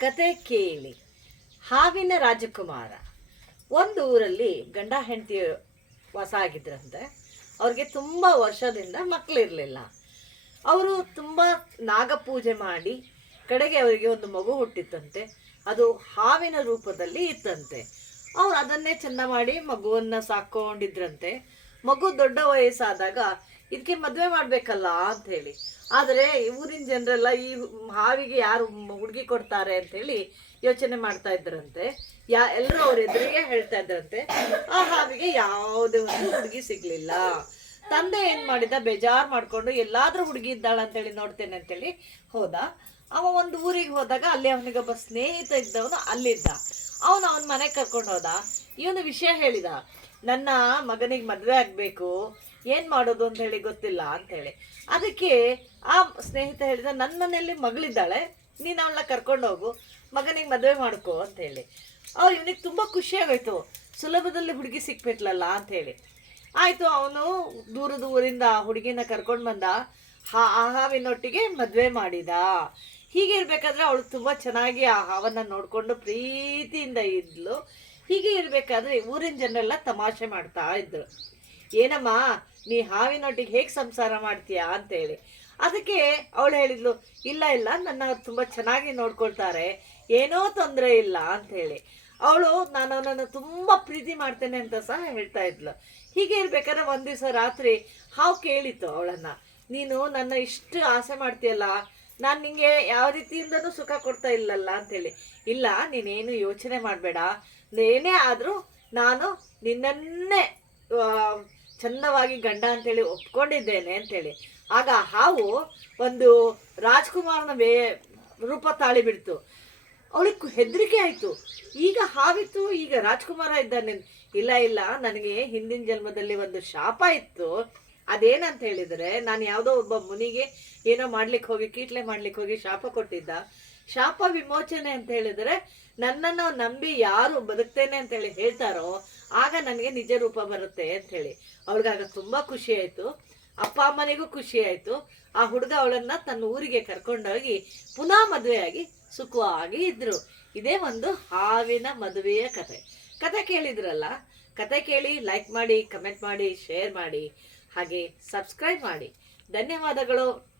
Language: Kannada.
ಕತೆ ಕೇಳಿ. ಹಾವಿನ ರಾಜಕುಮಾರ. ಒಂದು ಊರಲ್ಲಿ ಗಂಡ ಹೆಂಡತಿ ವಾಸ ಆಗಿದ್ರಂತೆ ಅವ್ರಿಗೆ ತುಂಬ ವರ್ಷದಿಂದ ಮಕ್ಕಳಿರಲಿಲ್ಲ ಅವರು ತುಂಬ ನಾಗಪೂಜೆ ಮಾಡಿ ಕಡೆಗೆ ಅವರಿಗೆ ಒಂದು ಮಗು ಹುಟ್ಟಿತ್ತಂತೆ. ಅದು ಹಾವಿನ ರೂಪದಲ್ಲಿ ಇತ್ತಂತೆ. ಅವ್ರು ಅದನ್ನೇ ಚೆಂದ ಮಾಡಿ ಮಗುವನ್ನು ಸಾಕೊಂಡಿದ್ರಂತೆ ಮಗು ದೊಡ್ಡ ವಯಸ್ಸಾದಾಗ ಇದಕ್ಕೆ ಮದುವೆ ಮಾಡಬೇಕಲ್ಲ ಅಂತ ಹೇಳಿ. ಆದರೆ ಊರಿನ ಜನರೆಲ್ಲ ಈ ಹಾವಿಗೆ ಯಾರು ಹುಡುಗಿ ಕೊಡ್ತಾರೆ ಅಂತ ಹೇಳಿ ಯೋಚನೆ ಮಾಡ್ತಾ ಇದ್ರಂತೆ. ಯಾ ಎಲ್ಲರೂ ಅವ್ರ ಎದುರಿಗೆ ಹೇಳ್ತಾ ಇದ್ರಂತೆ. ಆ ಹಾವಿಗೆ ಯಾವುದೇ ಒಂದು ಹುಡುಗಿ ಸಿಗ್ಲಿಲ್ಲ. ತಂದೆ ಏನ್ ಮಾಡಿದ? ಬೇಜಾರ್ ಮಾಡ್ಕೊಂಡು ಎಲ್ಲಾದ್ರೂ ಹುಡುಗಿ ಇದ್ದಾಳ ಅಂತೇಳಿ ನೋಡ್ತೇನೆ ಅಂತೇಳಿ ಹೋದ. ಅವ ಒಂದು ಊರಿಗೆ ಹೋದಾಗ ಅಲ್ಲಿ ಅವನಿಗೊಬ್ಬ ಸ್ನೇಹಿತ ಇದ್ದವನು ಅಲ್ಲಿದ್ದ. ಅವನು ಅವನ ಮನೆಗೆ ಕರ್ಕೊಂಡು ಹೋದ. ಒಂದು ವಿಷಯ ಹೇಳಿದ, ನನ್ನ ಮಗನಿಗೆ ಮದುವೆ ಆಗ್ಬೇಕು. ಏನ್ ಮಾಡೋದು ಅಂತ ಹೇಳಿ ಗೊತ್ತಿಲ್ಲ ಅಂತ ಹೇಳಿ. ಅದಕ್ಕೆ ಆ ಸ್ನೇಹಿತ ಹೇಳಿದ ನನ್ನ ಮನೆಯಲ್ಲಿ ಮಗಳಿದ್ದಾಳೆ, ನೀನು ಅವಳನ್ನ ಕರ್ಕೊಂಡು ಹೋಗು, ಮಗನಿಗೆ ಮದುವೆ ಮಾಡ್ಕೊ ಅಂತ ಹೇಳಿ. ಅವ್ರು ಇವನಿಗೆ ತುಂಬಾ ಖುಷಿ ಆಗೋಯ್ತು. ಸುಲಭದಲ್ಲಿ ಹುಡುಗಿ ಸಿಕ್ಬಿಟ್ಲಲ್ಲ ಅಂತ ಹೇಳಿ. ಆಯ್ತು, ಅವನು ದೂರದ ಊರಿಂದ ಹುಡುಗಿನ ಕರ್ಕೊಂಡು ಬಂದ, ಹಾ, ಆ ಹಾವಿನೊಟ್ಟಿಗೆ ಮದುವೆ ಮಾಡಿದ. ಹೀಗೆ ಇರ್ಬೇಕಾದ್ರೆ ಅವಳು ತುಂಬಾ ಚೆನ್ನಾಗಿ ಆ ಹಾವನ್ನ ನೋಡ್ಕೊಂಡು ಪ್ರೀತಿಯಿಂದ ಇದ್ಲು. ಹೀಗೆ ಇರ್ಬೇಕಾದ್ರೆ ಊರಿನ ಜನರೆಲ್ಲ ತಮಾಷೆ ಮಾಡ್ತಾ ಇದ್ರು. ಏನಮ್ಮ, ನೀ ಹಾವಿನೊಟ್ಟಿಗೆ ಹೇಗೆ ಸಂಸಾರ ಮಾಡ್ತೀಯಾ ಅಂತ ಹೇಳಿ ಅದಕ್ಕೆ ಅವಳು ಹೇಳಿದ್ಲು, ಇಲ್ಲ ಇಲ್ಲ ನನ್ನ ತುಂಬ ಚೆನ್ನಾಗಿ ನೋಡ್ಕೊಳ್ತಾರೆ, ಏನೋ ತೊಂದರೆ ಇಲ್ಲ ಅಂತ ಹೇಳಿ ಅವಳು, ನಾನು ಅವನನ್ನು ತುಂಬ ಪ್ರೀತಿ ಮಾಡ್ತೇನೆ ಅಂತ ಸಹ ಹೇಳ್ತಾ ಇದ್ಲು. ಹೀಗೆ ಇರ್ಬೇಕಾದ್ರೆ ಒಂದು ದಿವಸ ರಾತ್ರಿ ಹಾವು ಕೇಳಿತ್ತು ಅವಳನ್ನ. ನೀನು ನನ್ನ ಇಷ್ಟು ಆಸೆ ಮಾಡ್ತೀಯಲ್ಲ, ನಾನು ನಿಂಗೆ ಯಾವ ರೀತಿಯಿಂದನೂ ಸುಖ ಕೊಡ್ತಾ ಇಲ್ಲಲ್ಲ ಅಂಥೇಳಿ ಇಲ್ಲ, ನೀನೇನು ಯೋಚನೆ ಮಾಡಬೇಡ. ಏನೇ ಆದರೂ ನಾನು ನಿನ್ನನ್ನೇ ಚಂದವಾಗಿ ಗಂಡ ಅಂತೇಳಿ ಒಪ್ಕೊಂಡಿದ್ದೇನೆ ಅಂತೇಳಿ. ಆಗ ಹಾವು ಒಂದು ರಾಜ್ಕುಮಾರನ ವೇ ರೂಪ ತಾಳಿ ಬಿಡ್ತು. ಅವಳಿಗೆ ಹೆದರಿಕೆ ಆಯಿತು. ಈಗ ಹಾವಿತ್ತು, ಈಗ ರಾಜ್ಕುಮಾರ ಇದ್ದಾನೆ. ಇಲ್ಲ ಇಲ್ಲ, ನನಗೆ ಹಿಂದಿನ ಜನ್ಮದಲ್ಲಿ ಒಂದು ಶಾಪ ಇತ್ತು. ಅದೇನಂತ ಹೇಳಿದ್ರೆ ನಾನು ಯಾವುದೋ ಒಬ್ಬ ಮುನಿಗೆ ಏನೋ ಮಾಡ್ಲಿಕ್ಕೆ ಹೋಗಿ, ಕೀಟ್ಲೆ ಮಾಡ್ಲಿಕ್ಕೆ ಹೋಗಿ ಶಾಪ ಕೊಟ್ಟಿದ್ದ. ಶಾಪ ವಿಮೋಚನೆ ಅಂತ ಹೇಳಿದ್ರೆ ನನ್ನನ್ನು ನಂಬಿ ಯಾರು ಬದುಕ್ತೇನೆ ಅಂತ ಹೇಳಿ ಹೇಳ್ತಾರೋ, ಆಗ ನನಗೆ ನಿಜ ರೂಪ ಬರುತ್ತೆ ಅಂತ ಹೇಳಿ ಅವ್ರಿಗಾಗ ತುಂಬಾ ಖುಷಿ ಆಯ್ತು. ಅಪ್ಪ ಅಮ್ಮನಿಗೂ ಖುಷಿ ಆಯ್ತು. ಆ ಹುಡುಗ ಅವಳನ್ನ ತನ್ನ ಊರಿಗೆ ಕರ್ಕೊಂಡೋಗಿ ಪುನಃ ಮದುವೆಯಾಗಿ ಸುಖವಾಗಿ ಇದ್ರು. ಇದೇ ಒಂದು ಹಾವಿನ ಮದುವೆಯ ಕತೆ. ಕತೆ ಕೇಳಿದ್ರಲ್ಲ? ಕತೆ ಕೇಳಿ ಲೈಕ್ ಮಾಡಿ ಕಮೆಂಟ್ ಮಾಡಿ ಶೇರ್ ಮಾಡಿ. ಹಾಗೆ ಸಬ್ಸ್ಕ್ರೈಬ್ ಮಾಡಿ. ಧನ್ಯವಾದಗಳು.